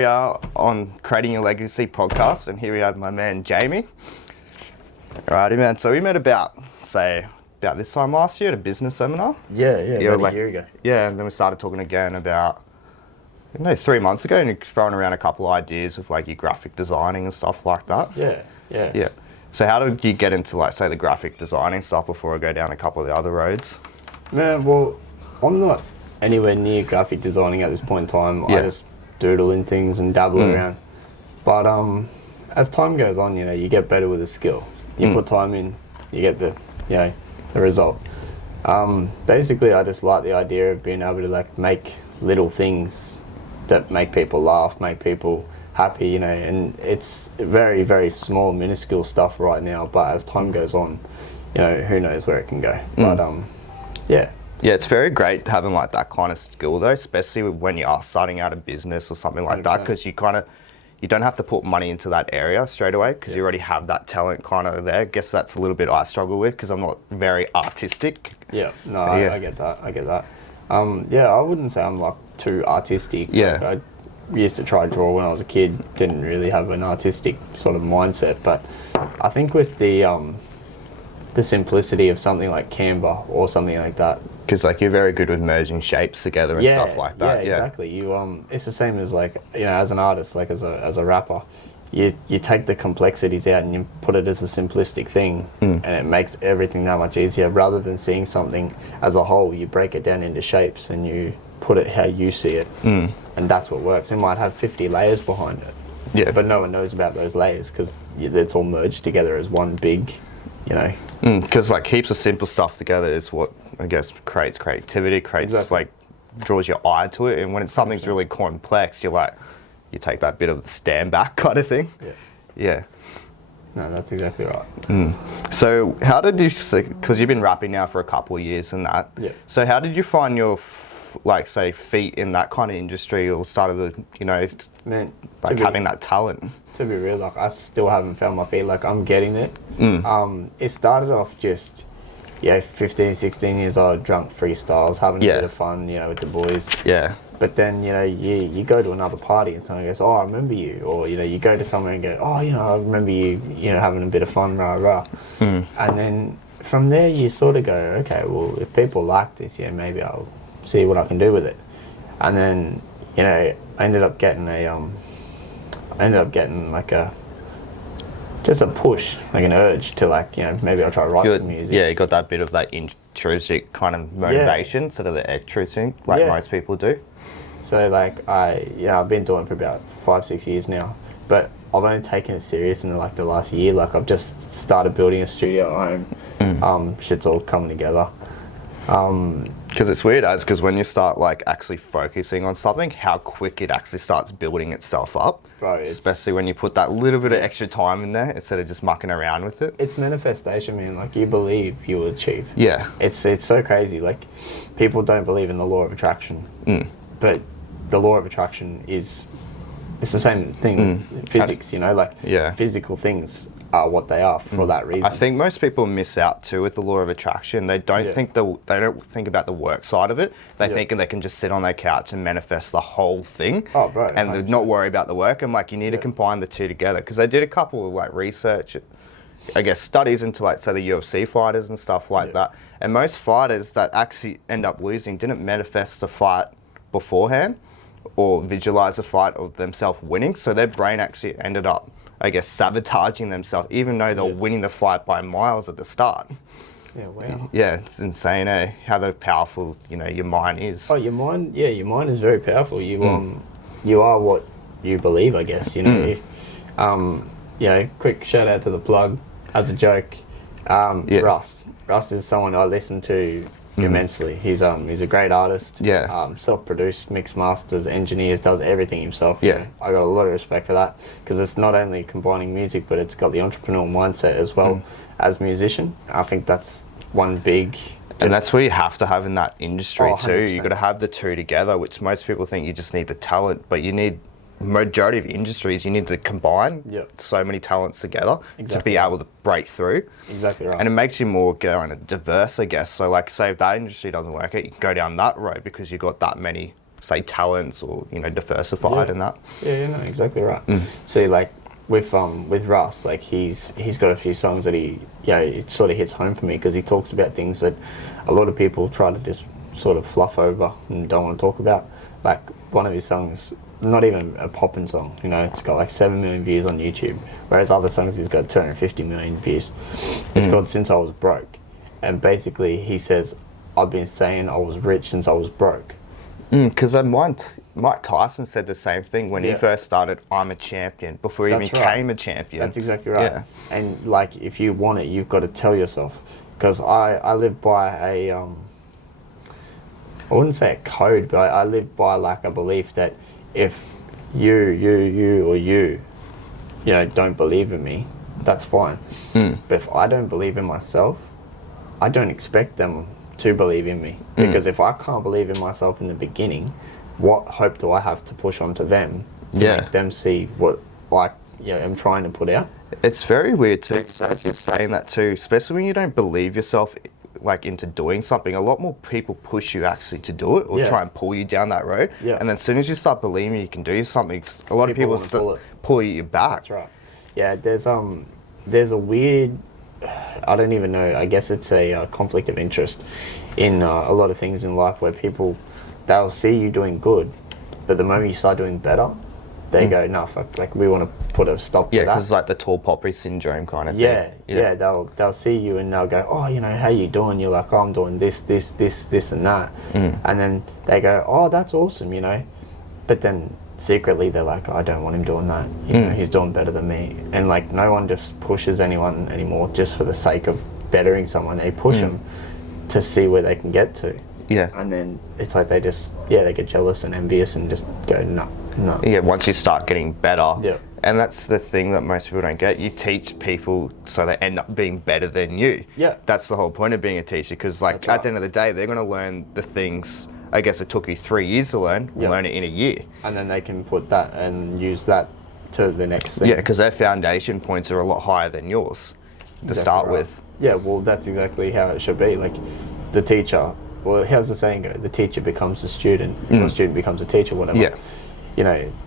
We are on Creating Your Legacy podcast, and here we have my man Jamie. Alrighty, man. So we met about this time last year at a business seminar. Yeah, about a year ago. Yeah, and then we started talking again about 3 months ago, and you're throwing around a couple of ideas with like your graphic designing and stuff like that. Yeah. So how did you get into the graphic designing stuff before I go down a couple of the other roads? Man, well, I'm not anywhere near graphic designing at this point in time. Yeah. I just doodle in things and dabble around. But as time goes on, you get better with the skill. You put time in, you get the result. Basically, I just like the idea of being able to make little things that make people laugh, make people happy, and it's very, very small, minuscule stuff right now, but as time goes on, who knows where it can go. But Yeah, it's very great having that kind of skill though, especially when you are starting out a business or something like 100%. That, because you don't have to put money into that area straight away because you already have that talent kind of there. I guess that's a little bit I struggle with because I'm not very artistic. Yeah, no, I get that. I wouldn't say I'm too artistic. Yeah. I used to try to draw when I was a kid, didn't really have an artistic sort of mindset, but I think with the simplicity of something like Canva or something like that. Because you're very good with merging shapes together and stuff like that. Yeah, exactly. You it's the same as as an artist, as a rapper, you take the complexities out and you put it as a simplistic thing, and it makes everything that much easier. Rather than seeing something as a whole, you break it down into shapes and you put it how you see it, and that's what works. It might have 50 layers behind it, but no one knows about those layers because it's all merged together as one big, Because heaps of simple stuff together is what I guess creates creativity, draws your eye to it, and when something's really complex, you take that bit of the stand back kind of thing. Yeah. No, that's exactly right. So how did you, because you've been rapping now for a couple of years and that, so how did you find your feet in that kind of industry, or started having that talent? To be real, I still haven't found my feet. I'm getting there. It started off just 15, 16 years old, drunk freestyles, having a bit of fun, with the boys. Yeah. But then, you go to another party and someone goes, oh, I remember you. Or, you go to somewhere and go, oh, I remember you, having a bit of fun, rah, rah. And then from there, you sort of go, okay, well, if people like this, maybe I'll see what I can do with it. And then, I ended up getting just a push, an urge to maybe I'll try to write some music. Yeah, you got that bit of that intrinsic kind of motivation instead of the extrinsic, most people do. So I've been doing it for about 5-6 years now, but I've only taken it serious in the last year. I've just started building a studio at home. Shit's all coming together. Because it's weird, because when you start actually focusing on something, how quick it actually starts building itself up. Right, especially when you put that little bit of extra time in there instead of just mucking around with it. It's manifestation, man. You believe you will achieve. Yeah. It's so crazy. People don't believe in the law of attraction, but the law of attraction it's the same thing. Physics, physical things are what they are for that reason. I think most people miss out too with the law of attraction. They don't think about the work side of it. They think they can just sit on their couch and manifest the whole thing. Oh, bro. And they're not worry about the work. And you need to combine the two together, because they did a couple of research, I guess, studies into say the UFC fighters and stuff like that. And most fighters that actually end up losing didn't manifest the fight beforehand or visualize a fight of themselves winning. So their brain actually ended up, I guess, sabotaging themselves, even though they're winning the fight by miles at the start. Yeah, wow. Yeah, it's insane, how powerful, your mind is. Oh, your mind is very powerful. You you are what you believe, I guess. If, quick shout out to the plug as a joke. Russ is someone I listen to immensely. He's a great artist. Yeah. Self-produced, mix masters, engineers, does everything himself. Yeah. I got a lot of respect for that, because it's not only combining music, but it's got the entrepreneurial mindset as well as musician. I think that's one big. And that's what you have to have in that industry too. 100%. You got to have the two together, which most people think you just need the talent, but you need. Majority of industries, you need to combine so many talents together to be able to break through. Exactly right. And it makes you more diverse, I guess. So say if that industry doesn't work out, you can go down that road because you've got that many say talents or diversified and that. Yeah, no, exactly right. See, like with Russ, like he's got a few songs that it sort of hits home for me because he talks about things that a lot of people try to just sort of fluff over and don't want to talk about. Like one of his songs, not even a poppin' song, it's got like 7 million views on YouTube, whereas other songs he's got 250 million views. It's called Since I Was Broke, and basically he says, I've been saying I was rich since I was broke. Because Mike Tyson said the same thing when he first started, I'm a champion, before he became a champion. That's exactly right. Yeah. And like, if you want it, you've got to tell yourself. Because I live by I wouldn't say a code, but I live by like a belief that if you don't believe in me, that's fine. But if I don't believe in myself, I don't expect them to believe in me. Because if I can't believe in myself in the beginning, what hope do I have to push onto them to make them see what I'm trying to put out? It's very weird too, because as you're saying that too, especially when you don't believe yourself like into doing something, a lot more people push you actually to do it or try and pull you down that road. And then as soon as you start believing you can do something, a lot of people pull you back. That's right. Yeah, there's a weird, I don't even know, I guess it's a conflict of interest in a lot of things in life where people, they'll see you doing good, but the moment you start doing better, they go, no, fuck, like we want to put a stop to that. Yeah, because it's like the tall poppy syndrome kind of thing. Yeah, they'll see you and they'll go, oh, how you doing? You're like, oh, I'm doing this, and that. And then they go, oh, that's awesome, But then secretly they're like, oh, I don't want him doing that. He's doing better than me. And like, no one just pushes anyone anymore just for the sake of bettering someone. They push them to see where they can get to. Yeah. And then it's like they just, they get jealous and envious and just go, no. Yeah, once you start getting better. Yeah. And that's the thing that most people don't get. You teach people so they end up being better than you. Yeah. That's the whole point of being a teacher, because like at the end of the day, they're going to learn the things, I guess it took you 3 years to learn, we'll learn it in a year. And then they can put that and use that to the next thing. Yeah, because their foundation points are a lot higher than yours to start with. Yeah, well, that's exactly how it should be. Like the teacher, well, how's the saying go? The teacher becomes the student, or the student becomes a teacher, whatever. Yeah.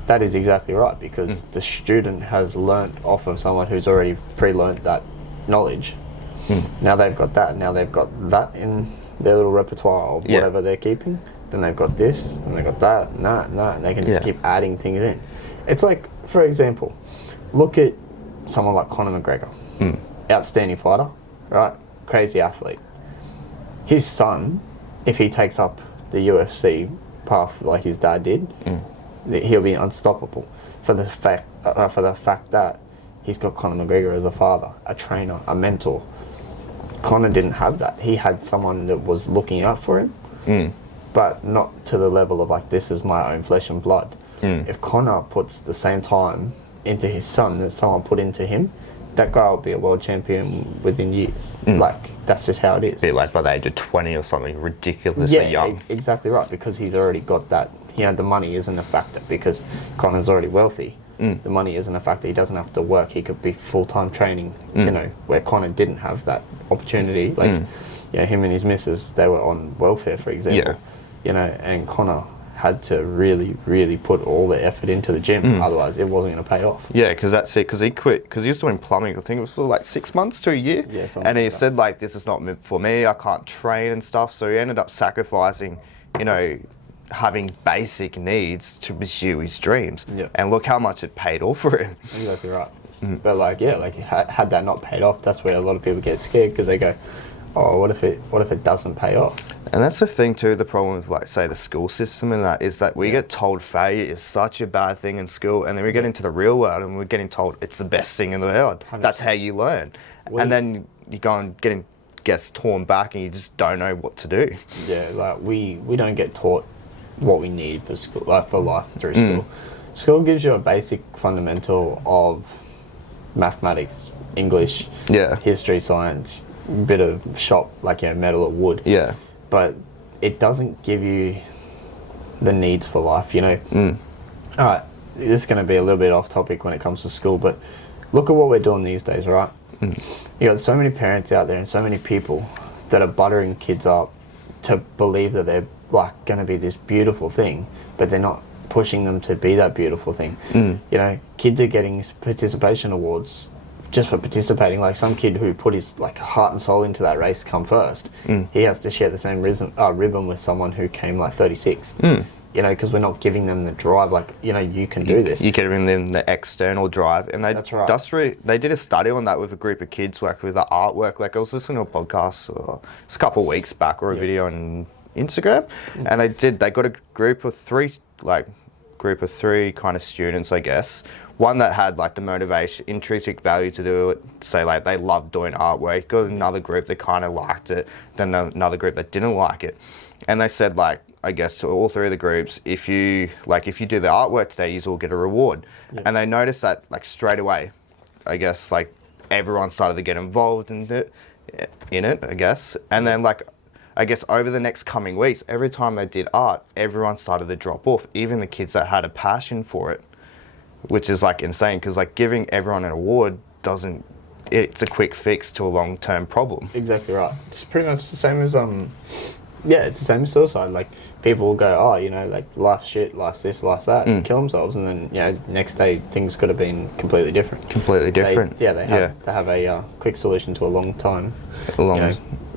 That is exactly right, because the student has learnt off of someone who's already pre-learnt that knowledge. Now they've got that. Now they've got that in their little repertoire of whatever they're keeping. Then they've got this, and they've got that, and that, and that, and they can just keep adding things in. It's like, for example, look at someone like Conor McGregor. Outstanding fighter, right? Crazy athlete. His son, if he takes up the UFC path like his dad did, he'll be unstoppable for the fact that he's got Conor McGregor as a father, a trainer, a mentor. Conor didn't have that. He had someone that was looking out for him, but not to the level of like, this is my own flesh and blood. If Conor puts the same time into his son that someone put into him, that guy will be a world champion within years. Like, that's just how it is. Be like by the age of 20 or something ridiculously young. Exactly right, because he's already got that. The money isn't a factor because Conor's already wealthy. The money isn't a factor. He doesn't have to work. He could be full-time training, where Conor didn't have that opportunity. Like, him and his missus, they were on welfare, for example. And Conor had to really, really put all the effort into the gym. Otherwise, it wasn't going to pay off. Yeah, because that's it. Because he quit. Because he was doing plumbing. I think it was for like 6 months to a year. Yeah, and he said like, this is not for me. I can't train and stuff. So he ended up sacrificing, having basic needs to pursue his dreams. And look how much it paid off for him. Exactly right. But had that not paid off, that's where a lot of people get scared, because they go, oh, what if it doesn't pay off? And that's the thing too, the problem with like, say, the school system and that is that we get told failure is such a bad thing in school, and then we get into the real world and we're getting told it's the best thing in the world. 100%. That's how you learn. And then you go and gets torn back and you just don't know what to do. Yeah, like we don't get taught what we need for school, like for life through school. School gives you a basic fundamental of mathematics, English, history, science, bit of shop, like metal or wood. Yeah. But it doesn't give you the needs for life, Alright, this is going to be a little bit off topic when it comes to school, but look at what we're doing these days, right? You got so many parents out there and so many people that are buttering kids up to believe that they're like going to be this beautiful thing, but they're not pushing them to be that beautiful thing. You know, kids are getting participation awards just for participating. Like some kid who put his like heart and soul into that race come first, he has to share the same ribbon with someone who came like 36th. You know, because we're not giving them the drive. Like, you know, you can do this. You're giving them the external drive, and That's right. They did a study on that with a group of kids, like with the artwork. Like I was listening to a podcast it's a couple of weeks back, or a video on Instagram, and they got a group of three kind of students, I guess. One that had like the motivation, intrinsic value to do it, so like they loved doing artwork. Got another group that kind of liked it, then another group that didn't like it, and they said like, I guess to all three of the groups, if you do the artwork today, you will get a reward. And they noticed that like straight away, I guess like everyone started to get involved in it, I guess. And then like, I guess over the next coming weeks, every time they did art, everyone started to drop off, even the kids that had a passion for it, which is like insane, because like giving everyone an award it's a quick fix to a long-term problem. Exactly right. It's pretty much the same as it's the same as suicide. Like, people will go, oh, you know, like, life's shit, life's this, life's that, and kill themselves, and then, you know, next day things could have been completely different. Completely different. They have a quick solution to a long time.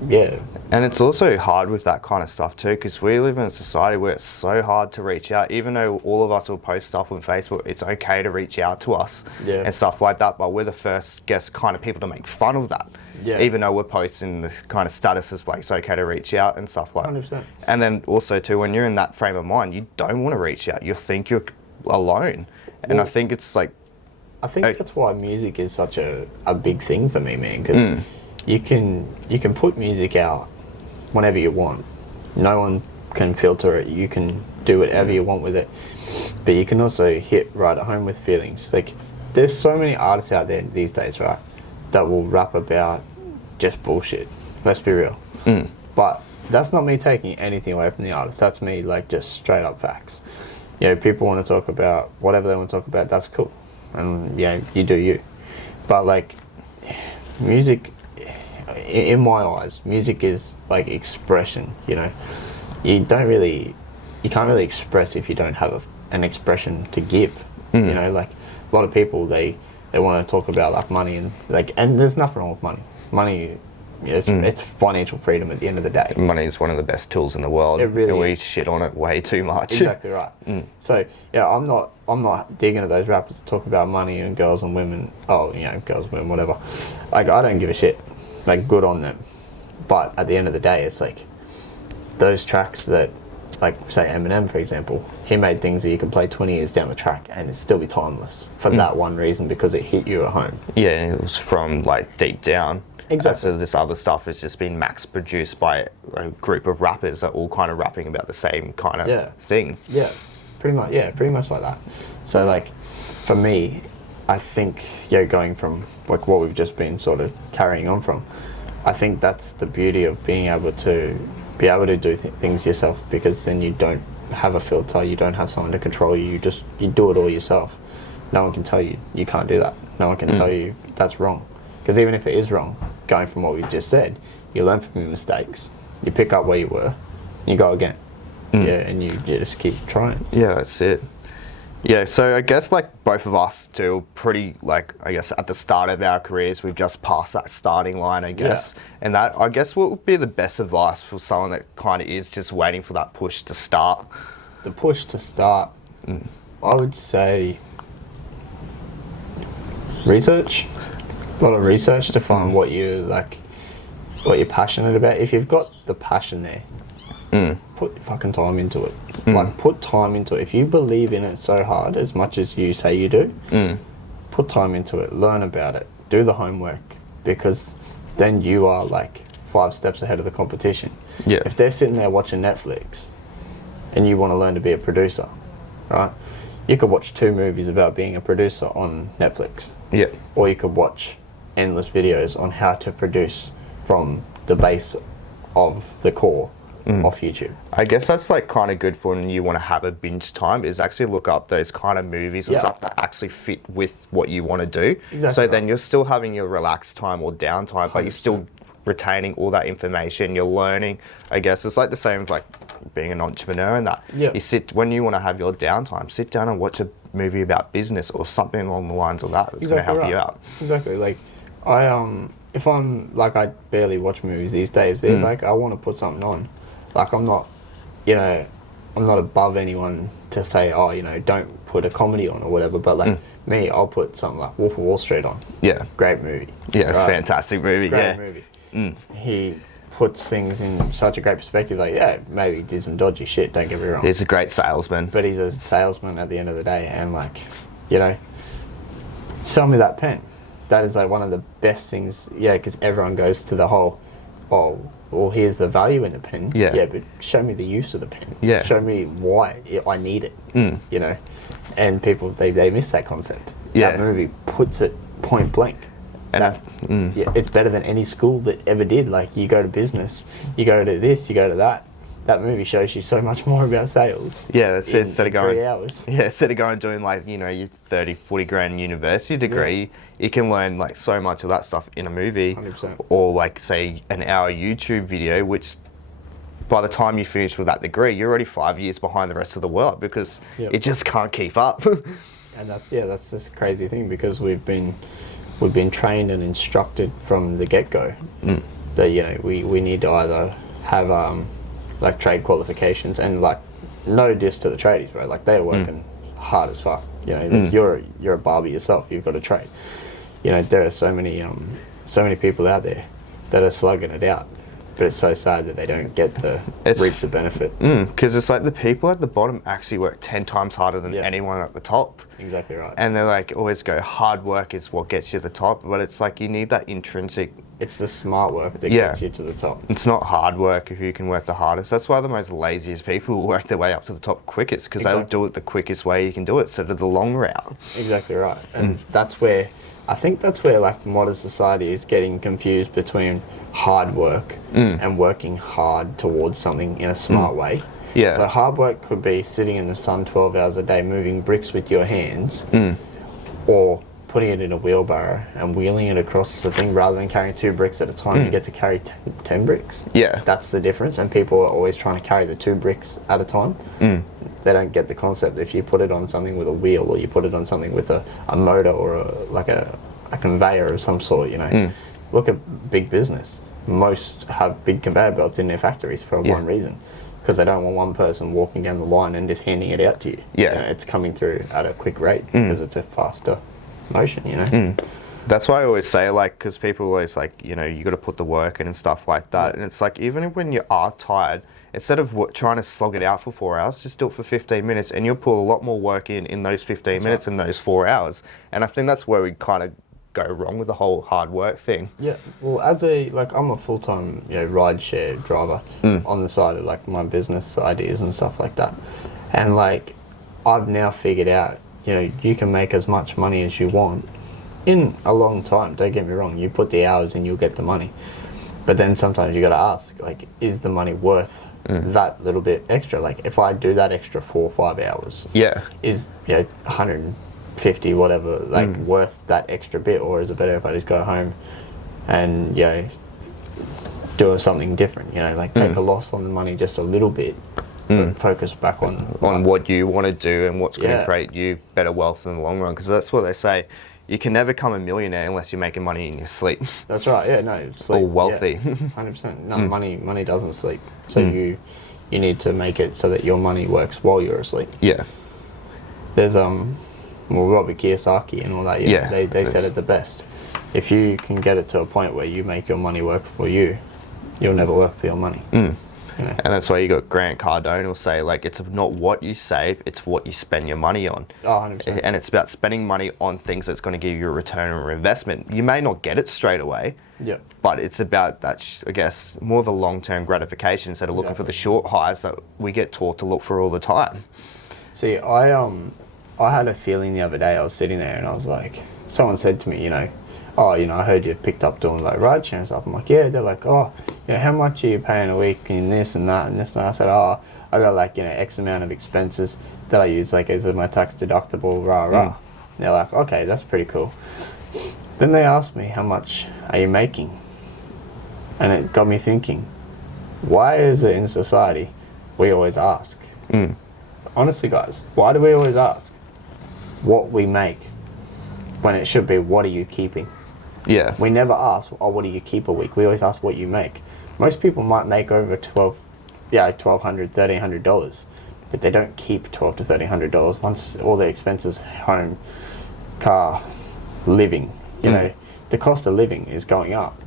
Yeah. And it's also hard with that kind of stuff too, because we live in a society where it's so hard to reach out. Even though all of us will post stuff on Facebook, it's okay to reach out to us and stuff like that. But we're the first kind of people to make fun of that. Yeah. Even though we're posting the kind of statuses like it's okay to reach out and stuff like that. 100%. And then also too, when you're in that frame of mind, you don't want to reach out. You think you're alone. And I think it's like... I think that's why music is such a big thing for me, man, because you can put music out whenever you want. No one can filter it. You can do whatever you want with it. But you can also hit right at home with feelings. Like, there's so many artists out there these days, right, that will rap about just bullshit. Let's be real. But that's not me taking anything away from the artist. That's me, like, just straight up facts. You know, people want to talk about whatever they want to talk about. That's cool. And, you know, you do you. But, like, music... In my eyes, music is like expression. You know, you can't really express if you don't have an expression to give. You know, like a lot of people they want to talk about like money and there's nothing wrong with money. Money, it's financial freedom at the end of the day. Money is one of the best tools in the world. It really and we shit on it way too much. Exactly right. So yeah, I'm not digging at those rappers that talk about money and girls and women. Oh, you know, girls, women, whatever. Like, I don't give a shit. Like, good on them. But at the end of the day, it's like those tracks that, like, say Eminem, for example, he made things that you can play 20 years down the track and it still be timeless for that one reason, because it hit you at home. Yeah, and it was from, like, deep down. Exactly. So this other stuff has just been max produced by a group of rappers that are all kind of rapping about the same kind of thing. Yeah, pretty much like that. So, like, for me, I think, going from like what we've just been sort of carrying on from, I think that's the beauty of being able to do things yourself, because then you don't have a filter, you don't have someone to control you, you do it all yourself. No one can tell you you can't do that. No one can tell you that's wrong, because even if it is wrong, going from what we just said, you learn from your mistakes, you pick up where you were, you go again. And you just keep trying. Yeah, that's it. Yeah, so I guess like both of us too, pretty like, I guess at the start of our careers, we've just passed that starting line, I guess. Yeah. And that, I guess, what would be the best advice for someone that kind of is just waiting for that push to start? The push to start, I would say research. A lot of research to find what you're passionate about. If you've got the passion there, put fucking time into it. Like, put time into it. If you believe in it so hard, as much as you say you do, put time into it. Learn about it. Do the homework, because then you are like 5 steps ahead of the competition. Yeah. If they're sitting there watching Netflix, and you want to learn to be a producer, right? You could watch 2 movies about being a producer on Netflix. Yeah. Or you could watch endless videos on how to produce from the base of the core off YouTube. I guess that's like kind of good for when you want to have a binge time, is actually look up those kind of movies and stuff that actually fit with what you want to do. Exactly. So then you're still having your relaxed time or downtime, but you're still retaining all that information. You're learning. I guess it's like the same as like being an entrepreneur and that. Yeah. You sit when you want to have your downtime, sit down and watch a movie about business or something along the lines of that. That's going to help you out. Exactly. Like if I'm like, I barely watch movies these days, but if like I want to put something on, like I'm not above anyone to say, oh, don't put a comedy on or whatever, but like me, I'll put something like Wolf of Wall Street on. Yeah. Great movie. Yeah, right? fantastic movie. Great movie. He puts things in such a great perspective. Like, yeah, maybe he did some dodgy shit, don't get me wrong. He's a great salesman. But he's a salesman at the end of the day, and like, sell me that pen. That is like one of the best things, because everyone goes to the whole, oh, well, here's the value in the pen. Yeah, but show me the use of the pen. Yeah. Show me why I need it, And people, they miss that concept. Yeah. That movie puts it point blank. And it's better than any school that ever did. Like, you go to business, you go to this, you go to that. That movie shows you so much more about sales. Yeah, that's it. Instead of going 3 hours. Yeah, instead of going doing like, your 30, 40 grand university degree, you can learn like so much of that stuff in a movie. 100%. Or like, say, an hour YouTube video, which by the time you finish with that degree, you're already 5 years behind the rest of the world because it just can't keep up. And that's this crazy thing, because we've been trained and instructed from the get-go that we need to either have like trade qualifications, and like, no diss to the tradies, bro, like they're working hard as fuck. Like, you're a barber yourself, you've got a trade. There are so many people out there that are slugging it out, but it's so sad that they don't get to reap the benefit. Because it's like the people at the bottom actually work 10 times harder than anyone at the top. Exactly right. And they're like, always go, hard work is what gets you to the top, but it's like you need that intrinsic. It's the smart work that gets you to the top. It's not hard work if you can work the hardest. That's why the most laziest people work their way up to the top quickest, because they'll do it the quickest way you can do it, so to the long route. Exactly right. And that's where like modern society is getting confused between hard work and working hard towards something in a smart way. Yeah. So hard work could be sitting in the sun 12 hours a day moving bricks with your hands, or putting it in a wheelbarrow and wheeling it across the thing rather than carrying 2 bricks at a time. You get to carry 10 bricks. Yeah. That's the difference, and people are always trying to carry the 2 bricks at a time. They don't get the concept. If you put it on something with a wheel, or you put it on something with a motor, or a conveyor of some sort, Look at big business. Most have big conveyor belts in their factories for one reason, because they don't want one person walking down the line and just handing it out to you. It's coming through at a quick rate because it's a faster motion, That's why I always say, like, because people always like, you got to put the work in and stuff like that. And it's like, even when you are tired, instead of trying to slog it out for 4 hours, just do it for 15 minutes, and you'll pull a lot more work in those 15 minutes than those 4 hours. And I think that's where we kind of go wrong with the whole hard work thing. Yeah, well, I'm a full-time ride share driver on the side of like my business ideas and stuff like that, and like I've now figured out you can make as much money as you want in a long time. Don't get me wrong, you put the hours in, you'll get the money, but then sometimes you got to ask, like, is the money worth that little bit extra? Like, if I do that extra 4 or 5 hours, is 150 whatever worth that extra bit, or is it better if I just go home and do something different, like take a loss on the money just a little bit, but focus back on what you want to do and what's going to create you better wealth in the long run, because that's what they say, you can never become a millionaire unless you're making money in your sleep. That's right. Sleep, or wealthy. 100%. No, money doesn't sleep, so you need to make it so that your money works while you're asleep. There's Robert Kiyosaki and all that, they said it the best. If you can get it to a point where you make your money work for you, you'll never work for your money. And that's why you got Grant Cardone will say, like, it's not what you save, it's what you spend your money on. 100%. And it's about spending money on things that's going to give you a return on investment. You may not get it straight away, but it's about that, I guess, more of a long-term gratification instead of looking for the short highs that we get taught to look for all the time. See, I had a feeling the other day. I was sitting there and I was like, someone said to me, oh, I heard you picked up doing like rideshare and stuff. I'm like, yeah. They're like, oh, how much are you paying a week in this and that and this and that? I said, oh, I got like, X amount of expenses that I use like as my tax deductible, And they're like, okay, that's pretty cool. Then they asked me, how much are you making? And it got me thinking, why is it in society we always ask? Honestly, guys, why do we always ask what we make when it should be, what are you keeping? Yeah. We never ask, oh, what do you keep a week? We always ask what you make. Most people might make over $1,200, $1,300, but they don't keep $1,200 to $1,300 once all their expenses, home, car, living, you know, the cost of living is going up,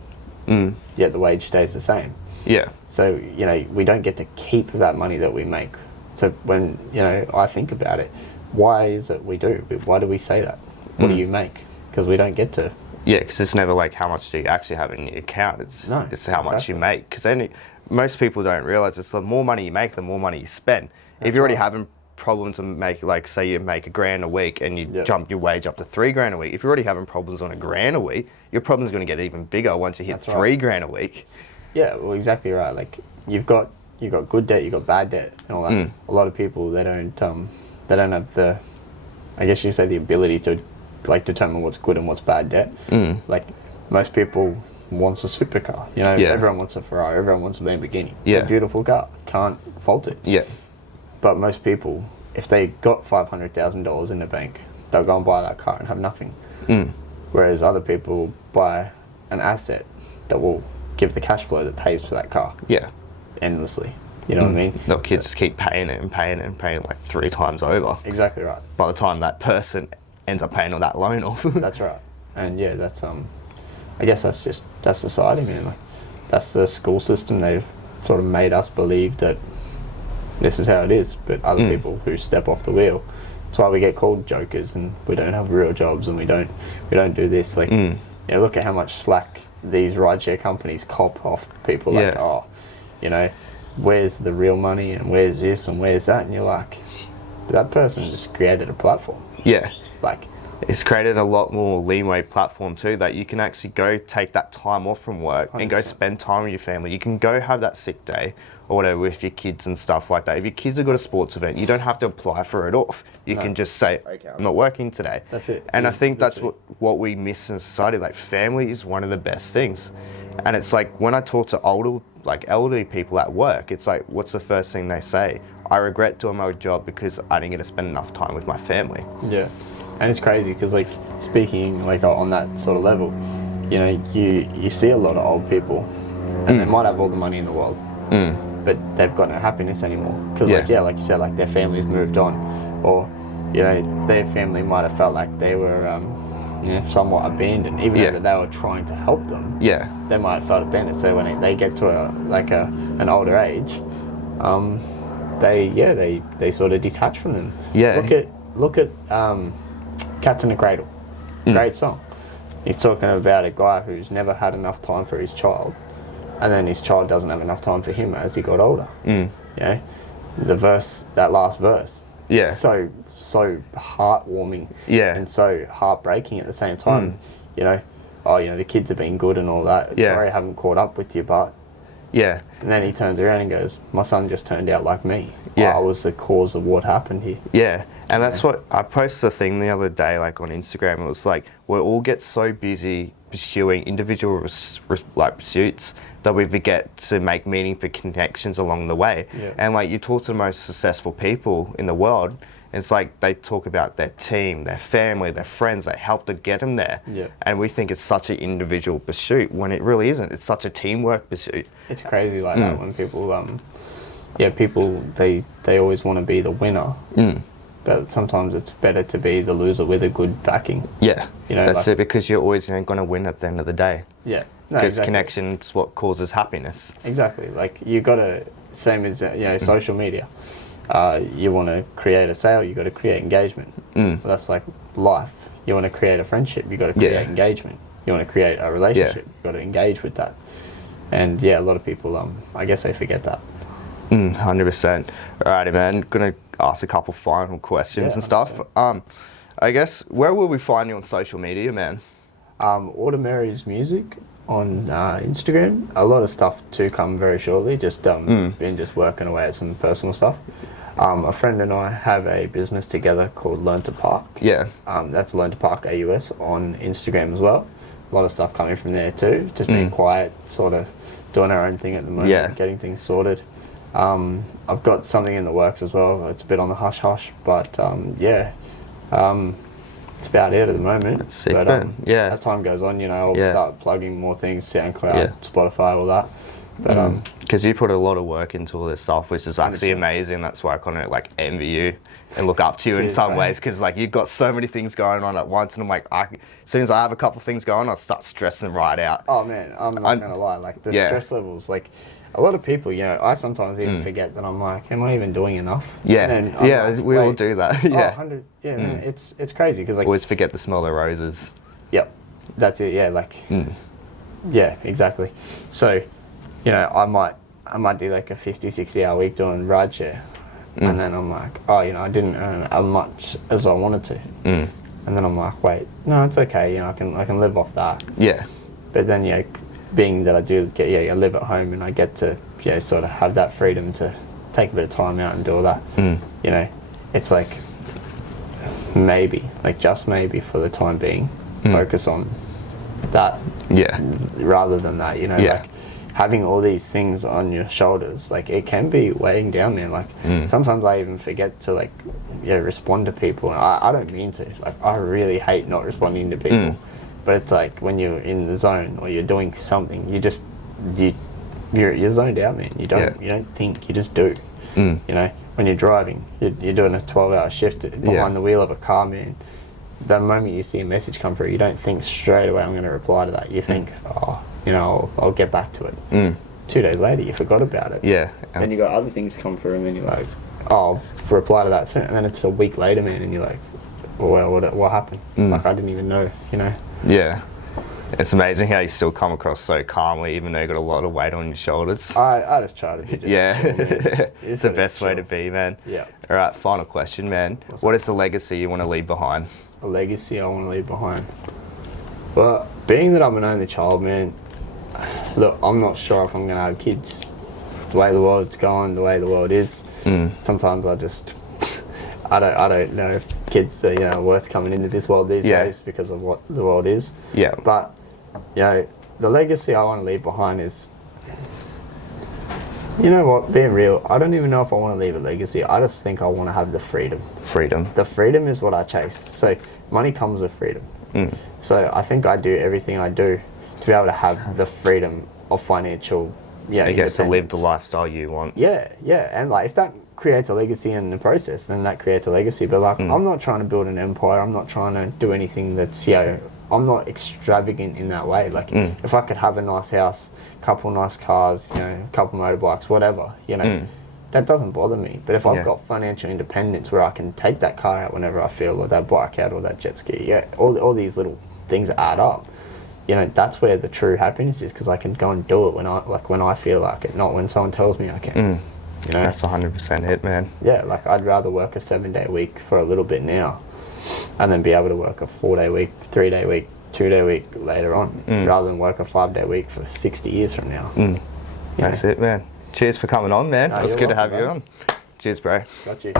yet the wage stays the same. Yeah. So, you know, we don't get to keep that money that we make. So when, you know, I think about it, why is it we do? Why do we say that? What do you make? Because we don't get to. Yeah, because it's never like how much do you actually have in your account. It's how much you make. Because most people don't realize it's the more money you make, the more money you spend. If you're already having problems to make, like say you make $1,000 a week and you jump your wage up to $3,000 a week, if you're already having problems on $1,000 a week, your problem's going to get even bigger once you hit $3,000 a week. Yeah, well, exactly right. Like you've got good debt, you've got bad debt, and all that. A lot of people they don't have the, I guess you say, the ability to like determine what's good and what's bad debt. Like most people wants a supercar. You know, everyone wants a Ferrari, everyone wants a Lamborghini. It's a beautiful car, can't fault it. Yeah. But most people, if they got $500,000 in the bank, they'll go and buy that car and have nothing. Whereas other people buy an asset that will give the cash flow that pays for that car. Yeah. Endlessly. You know what I mean? They'll just keep paying it and paying it and paying it like 3 times over. Exactly right. By the time that person ends up paying all that loan off. That's right. And yeah, that's I guess that's society, man. Like that's the school system. They've sort of made us believe that this is how it is. But other people who step off the wheel, that's why we get called jokers and we don't have real jobs and we don't do this. Like you know, look at how much slack these rideshare companies cop off people. Like, oh, you know, where's the real money and where's this and where's that? And you're like, that person just created a platform. Yeah. Like, it's created a lot more leeway platform too, that you can actually go take that time off from work 100%. And go spend time with your family. You can go have that sick day or whatever with your kids and stuff like that. If your kids have got a sports event, you don't have to apply for it off. You can just say, okay, I'm not working today. That's it. And I think that's what we miss in society. Like, family is one of the best things. And it's like, when I talk to elderly people at work, it's like, what's the first thing they say? I regret doing my job because I didn't get to spend enough time with my family. Yeah. And it's crazy because, like, speaking like on that sort of level, you know, you see a lot of old people and they might have all the money in the world, but they've got no happiness anymore because, like you said, like their family's moved on, or, you know, their family might have felt like they were, you know, somewhat abandoned, even though that they were trying to help them. Yeah. They might have felt abandoned. So when they get to an older age, they sort of detach from them. Yeah. Look at Cats in the Cradle. Great song. He's talking about a guy who's never had enough time for his child, and then his child doesn't have enough time for him as he got older. You know, that last verse. Yeah. So heartwarming. Yeah. And so heartbreaking at the same time. You know, the kids have been good and all that. Yeah. Sorry I haven't caught up with you, but. Yeah. And then he turns around and goes, my son just turned out like me. Yeah. I was the cause of what happened here. Yeah. And that's what I posted a thing the other day, like on Instagram. It was like, we all get so busy pursuing individual pursuits that we forget to make meaningful connections along the way. Yeah. And like, you talk to the most successful people in the world, it's like they talk about their team, their family, their friends, they helped to get them there. Yeah. And we think it's such an individual pursuit when it really isn't. It's such a teamwork pursuit. It's crazy like that when people, people, they always want to be the winner. But sometimes it's better to be the loser with a good backing. Yeah, you know, that's it, because you're always going to win at the end of the day. Yeah. Because connection's what causes happiness. Exactly. Like, you got to, same as, social media. You want to create a sale, you got to create engagement. Well, that's like life. You want to create a friendship, you got to create engagement. You want to create a relationship, you got to engage with that. And a lot of people, I guess they forget that. 100%. Alrighty, man. Gonna ask a couple final questions and stuff. I guess, where will we find you on social media, man? Aries Music on Instagram. A lot of stuff to come very shortly. Just been just working away at some personal stuff. A friend and I have a business together called Learn to Park. Yeah. That's Learn to Park AUS on Instagram as well. A lot of stuff coming from there too. Just being quiet, sort of doing our own thing at the moment, Yeah. getting things sorted. I've got something in the works as well. It's a bit on the hush hush, but it's about it at the moment. Sick, but man. Yeah. as time goes on, I'll Yeah. start plugging more things, SoundCloud, Yeah. Spotify, all that. But Because you put a lot of work into all this stuff, which is actually 100%. amazing. That's why I kind of like envy you and look up to you in Cheers, some bro. ways. Because like you've got so many things going on at once, and I'm like, as soon as I have a couple things going, I start stressing right out. oh man, I'm not gonna lie. Like the Yeah. stress levels, like a lot of people, I sometimes even forget that I'm like, am I even doing enough? Yeah, And then I'm yeah, like, we all wait, do that. Oh, Yeah, 100, yeah, man, it's crazy because like, always forget to smell the roses. yep, that's it. Yeah, like, yeah, exactly. So, I might do like a 50, 60 hour week doing rideshare, and then I'm like, oh, I didn't earn as much as I wanted to, and then I'm like, wait, no, it's okay. I can live off that. Yeah, But then, being that I do get, I live at home and I get to, sort of have that freedom to take a bit of time out and do all that. It's like maybe, like just maybe for the time being, focus on that. yeah, Rather than that, Yeah. like having all these things on your shoulders, like it can be weighing down, man. Like sometimes I even forget to like, respond to people. I don't mean to. Like I really hate not responding to people. But it's like when you're in the zone or you're doing something, you're zoned out, man. You don't think, you just do. When you're driving, you're doing a 12-hour shift behind the wheel of a car, man. The moment you see a message come through, you don't think straight away, I'm going to reply to that. You think, I'll get back to it. 2 days later, you forgot about it. yeah. Then you got other things come through, and then you're like, I'll reply to that soon. And then it's a week later, man, and you're like, well, what happened? Like I didn't even know, Yeah. It's amazing how you still come across so calmly, even though you got a lot of weight on your shoulders. I just try to be just Yeah. chill, man. It's the best way to be, man. Yeah. All right, final question, man. What is the legacy you want to leave behind? A legacy I want to leave behind. Well, being that I'm an only child, man, look, I'm not sure if I'm going to have kids. The way the world's going, the way the world is, sometimes I don't know if kids are, worth coming into this world these days because of what the world is. Yeah. But, the legacy I want to leave behind is, being real, I don't even know if I want to leave a legacy. I just think I want to have the freedom. Freedom. The freedom is what I chase. So money comes with freedom. So I think I do everything I do to be able to have the freedom of financial, I guess to live the independence. lifestyle you want. Yeah, and like if that creates a legacy in the process, then that creates a legacy. But like, I'm not trying to build an empire. I'm not trying to do anything that's, I'm not extravagant in that way. Like, if I could have a nice house, couple nice cars, couple motorbikes, whatever, that doesn't bother me. But if I've got financial independence where I can take that car out whenever I feel, or that bike out, or that jet ski, all these little things add up. That's where the true happiness is, because I can go and do it when I feel like it, not when someone tells me I can. That's 100% it, man. Yeah, like I'd rather work a 7-day week for a little bit now, and then be able to work a 4-day week, 3-day week, 2-day week later on, rather than work a 5-day week for 60 years from now. That's it, man. Cheers for coming on, man. No, It was you're good to have welcome, you on. Cheers, bro. Got you.